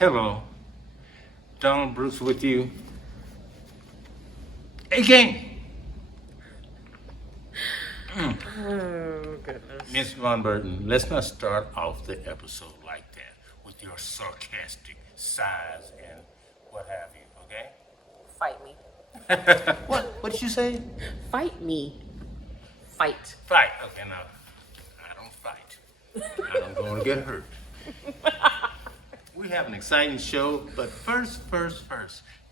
Hello, Donald Brooks with you. Again, Oh, goodness. Miss Von Burton, let's not start off the episode like that with your sarcastic sighs and what have you, okay? Fight me. What did you say? Fight me. Fight. Fight. Okay, now, I don't fight. I don't go to get hurt. We have an exciting show, but first,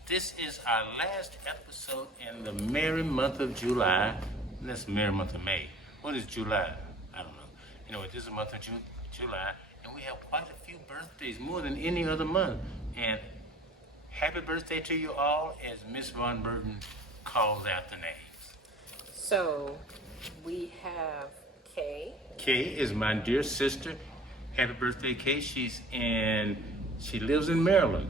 this is our last episode in the merry month of July. That's the merry month of May. What is July? I don't know. Anyway, this is the month of July, and we have quite a few birthdays, more than any other month. And happy birthday to you all, as Miss Von Burton calls out the names. So, we have Kay. Kay is my dear sister. Happy birthday, Kay. She lives in Maryland.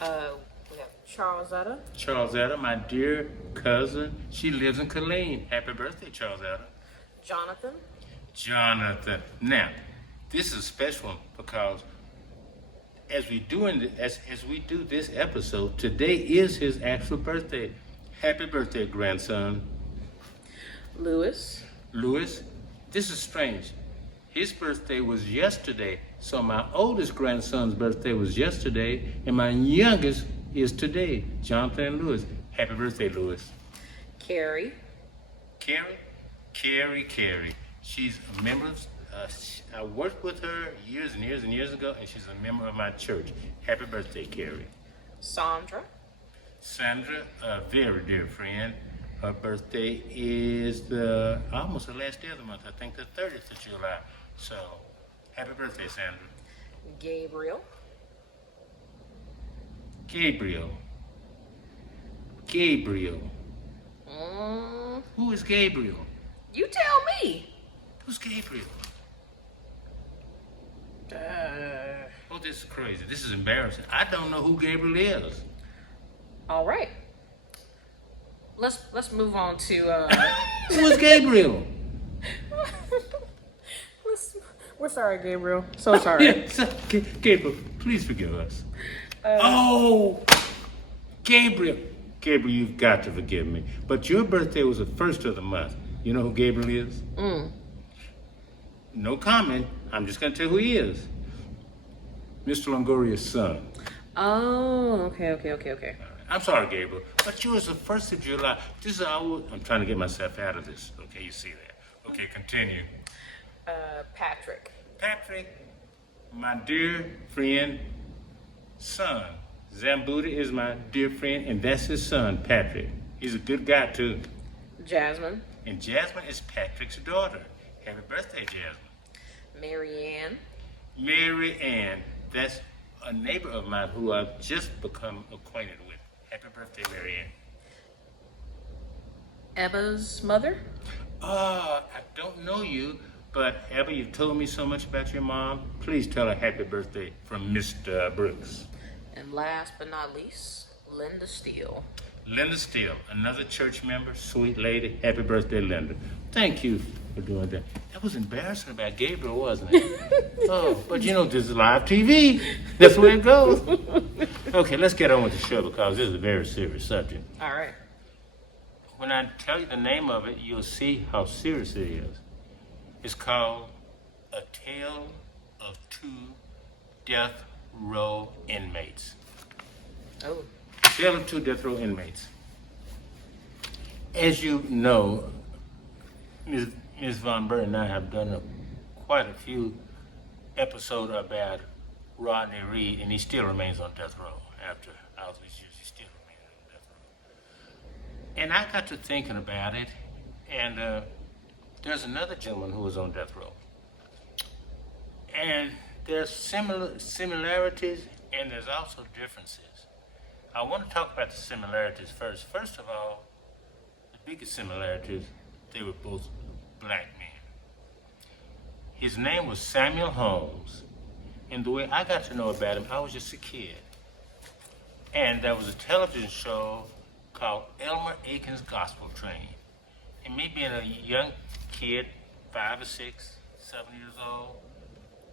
We have Charlesetta. Charlesetta, my dear cousin. She lives in Killeen. Happy birthday, Charlesetta. Jonathan. Jonathan. Now, this is a special one because as we do this episode, today is his actual birthday. Happy birthday, grandson. Lewis. Lewis, this is strange. His birthday was yesterday, so my oldest grandson's birthday was yesterday, and my youngest is today, Jonathan and Lewis. Happy birthday, Lewis. Carrie. Carrie. She's a member of, I worked with her years and years ago, and she's a member of my church. Happy birthday, Carrie. Sandra, a very dear friend. Her birthday is almost the last day of the month. I think the 30th of July. So, happy birthday, Sandra. Gabriel. Who is Gabriel? You tell me. Who's Gabriel? Oh, this is crazy. This is embarrassing. I don't know who Gabriel is. All right. Let's move on to. Who is Gabriel? We're sorry, Gabriel. So sorry. Gabriel, please forgive us. Gabriel, you've got to forgive me. But your birthday was the first of the month. You know who Gabriel is? No comment. I'm just going to tell who he is. Mr. Longoria's son. Oh, okay. I'm sorry, Gabriel, but yours is the 1st of July. I'm trying to get myself out of this. Okay, you see that. Okay, continue. Patrick, my dear friend, son. Zambuda is my dear friend, and that's his son, Patrick. He's a good guy, too. Jasmine. And Jasmine is Patrick's daughter. Happy birthday, Jasmine. Mary Ann. That's a neighbor of mine who I've just become acquainted with. Happy birthday, Mary Ann. Eba's mother. I don't know you, but Abba, you've told me so much about your mom. Please tell her happy birthday from Mr. Brooks. And last but not least, Linda Steele. Linda Steele, another church member, sweet lady. Happy birthday, Linda. Thank you for doing that. That was embarrassing about Gabriel, wasn't it? But this is live TV. That's the way it goes. Okay, let's get on with the show because this is a very serious subject. All right. When I tell you the name of it, you'll see how serious it is. It's called A Tale of Two Death Row Inmates. Oh. Tale of Two Death Row Inmates. As you know, Ms. Von Burton and I have done quite a few episodes about Rodney Reed, and he still remains on death row after all these years. He still remains on death row. And I got to thinking about it, and there's another gentleman who was on death row. And there's similarities, and there's also differences. I want to talk about the similarities first. First of all, the biggest similarities, they were both black men. His name was Samuel Holmes, and the way I got to know about him, I was just a kid. And there was a television show called Elmer Aiken's Gospel Train. And me being a young kid, 5 or 6, 7 years old,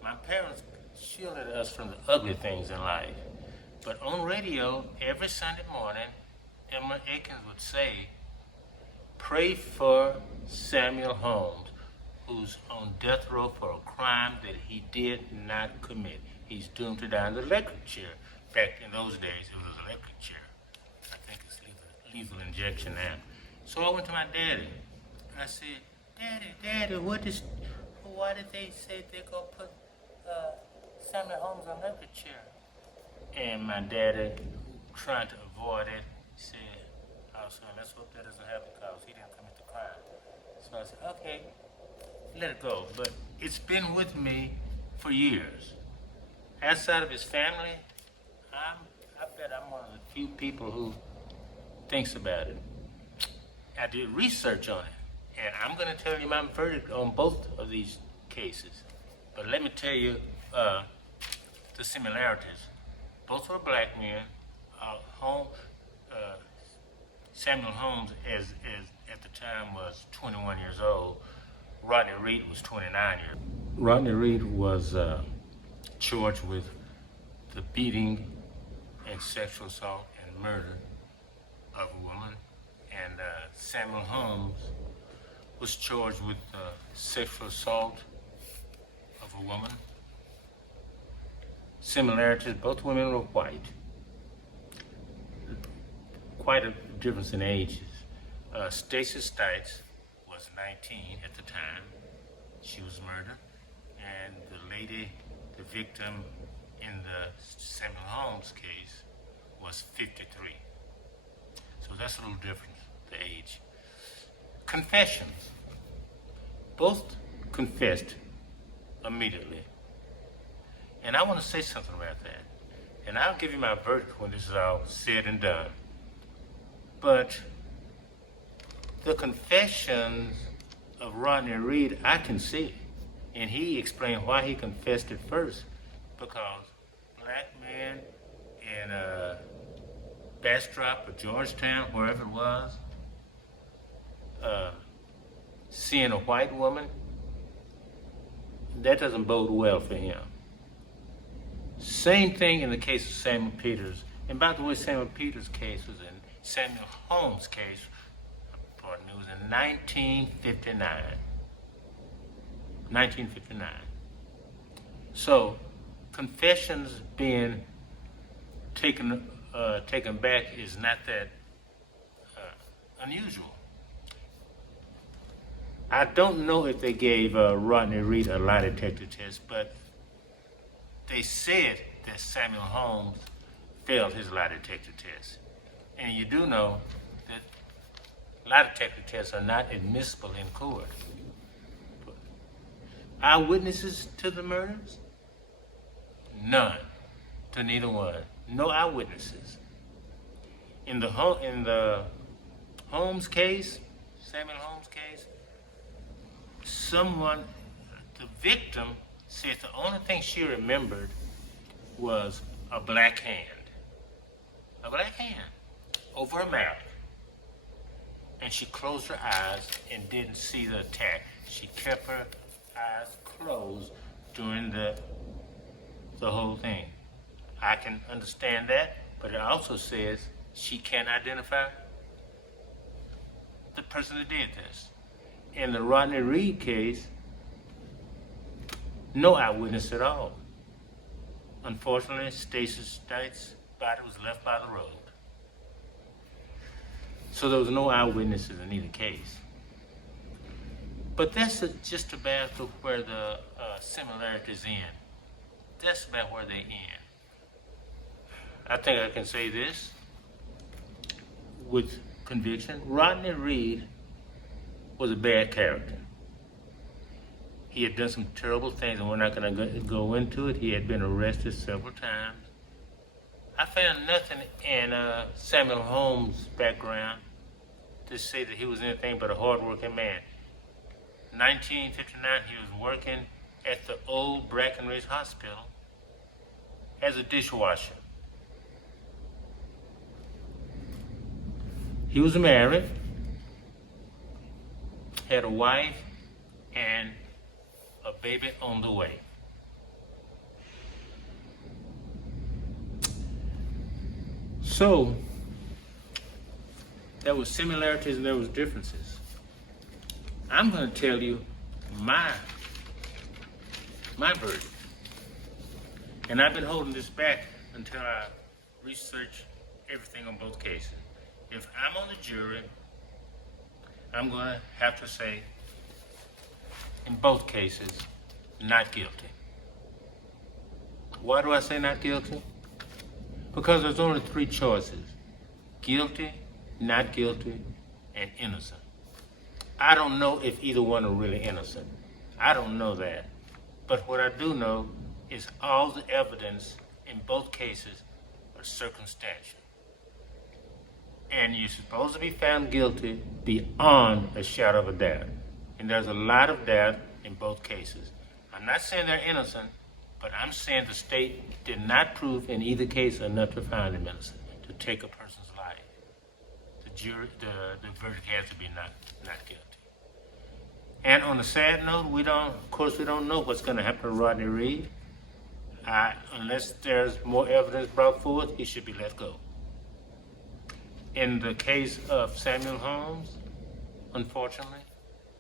my parents shielded us from the ugly things in life. But on radio, every Sunday morning, Emma Akins would say, pray for Samuel Holmes, who's on death row for a crime that he did not commit. He's doomed to die in the electric chair. Back in those days, it was an electric chair. I think it's lethal injection now. So I went to my daddy. I said, Daddy, why did they say they're going to put Samuel Holmes on an electric chair? And my daddy, trying to avoid it, said, oh, son, let's hope that doesn't happen because he didn't commit the crime. So I said, okay, let it go. But it's been with me for years. Outside of his family, I bet I'm one of the few people who thinks about it. I did research on it, and I'm going to tell you my verdict on both of these cases. But let me tell you the similarities. Both were black men. Samuel Holmes, as at the time, was 21 years old. Rodney Reed was 29 years old. Rodney Reed was charged with the beating and sexual assault and murder of a woman, and Samuel Holmes was charged with sexual assault of a woman. Similarities, both women were white. Quite a difference in ages. Stacy Stites was 19 at the time. She was murdered. And the lady, the victim in the Samuel Holmes case, was 53. So that's a little different, the age. Confessions. Both confessed immediately. And I want to say something about that. And I'll give you my verdict when this is all said and done. But the confessions of Rodney Reed, I can see. And he explained why he confessed it first. Because black men in Bastrop or Georgetown, wherever it was, seeing a white woman, that doesn't bode well for him. Same thing in the case of Samuel Peters. And by the way, Samuel Peters' case was in Samuel Holmes' case, pardon me, was in 1959. 1959. So, confessions being taken back is not that unusual. I don't know if they gave Rodney Reed a lie detector test, but they said that Samuel Holmes failed his lie detector test. And you do know that lie detector tests are not admissible in court. Eyewitnesses to the murders? None. To neither one. No eyewitnesses. In the Holmes case, Samuel Holmes case, the victim said the only thing she remembered was a black hand. A black hand over a mouth. And she closed her eyes and didn't see the attack. She kept her eyes closed during the whole thing. I can understand that, but it also says she can't identify the person that did this. In the Rodney Reed case, no eyewitness at all. Unfortunately, Stacy Stites' body was left by the road. So there was no eyewitnesses in either case. But that's just about where the similarities end. That's about where they end. I think I can say this with conviction. Rodney Reed was a bad character. He had done some terrible things, and we're not going to go into it. He had been arrested several times. I found nothing in Samuel Holmes' background to say that he was anything but a hard-working man. 1959, he was working at the old Brackenridge Hospital as a dishwasher. He was married, had a wife, and a baby on the way. So, there were similarities and there was differences. I'm going to tell you my verdict. And I've been holding this back until I research everything on both cases. If I'm on the jury, I'm going to have to say, in both cases, not guilty. Why do I say not guilty? Because there's only three choices: guilty, not guilty, and innocent. I don't know if either one are really innocent. I don't know that. But what I do know is all the evidence in both cases are circumstantial. And you're supposed to be found guilty beyond a shadow of a doubt. And there's a lot of doubt in both cases. I'm not saying they're innocent, but I'm saying the state did not prove in either case enough to find them innocent, to take a person's life. The verdict has to be not guilty. And on a sad note, we don't know what's going to happen to Rodney Reed. Unless there's more evidence brought forth, he should be let go. In the case of Samuel Holmes, unfortunately,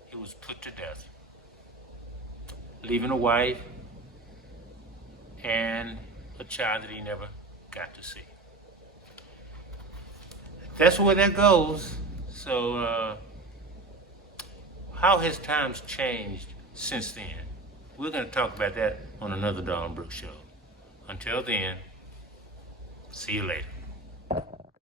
he was put to death, leaving a wife and a child that he never got to see. That's where that goes. So, how has times changed since then? We're going to talk about that on another Dawn Brooks show. Until then, see you later.